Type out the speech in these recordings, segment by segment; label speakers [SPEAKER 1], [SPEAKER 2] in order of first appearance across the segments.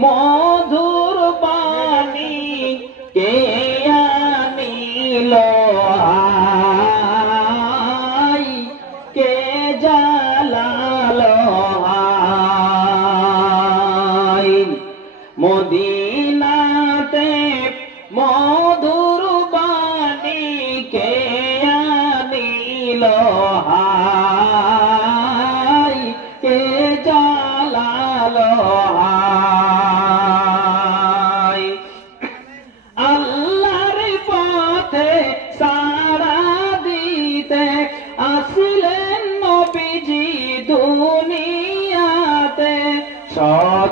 [SPEAKER 1] মধুর বাণী কে আনিল? আই কে জালালো? আই মদিনাতে মধুর বাণী কে আনিল?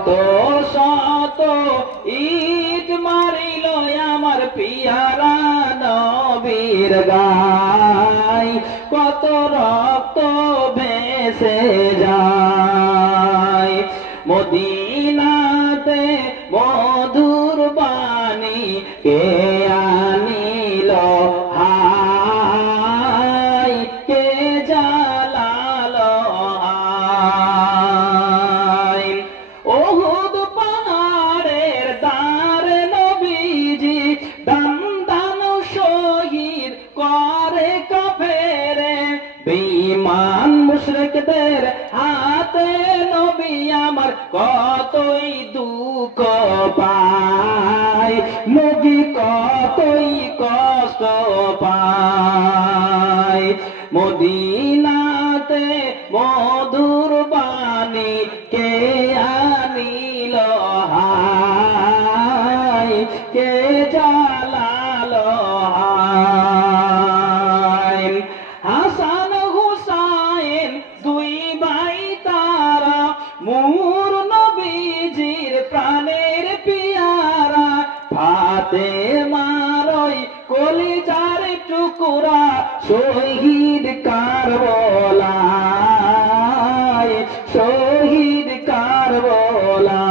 [SPEAKER 1] শত শত ঈদ মারিল আমার পিয়ারা নবীর গাই। কত রক্ত বেসে যায়। মদিনাতে মধুর বাণী কে মুশরিকদের হাতে নবী আমার কতই দুঃখ পায়, নবী কতই কষ্ট পায়। মদিনাতে মধুর বাণী কে আনিল হাই কে জালালো মুর নবীজির প্রাণের পিয়ারা ফাতে মারই কলিজার টুকুরা শহীদ কারবলায় শহীদ কারবলায়।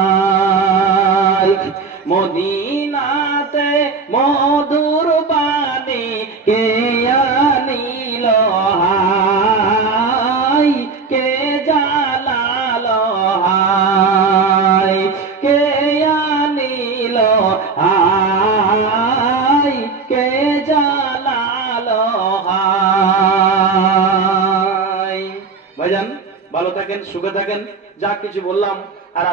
[SPEAKER 1] মদিনাতে মধুর ভালো থাকেন সুখে থাকেন যা কিছু বললাম আর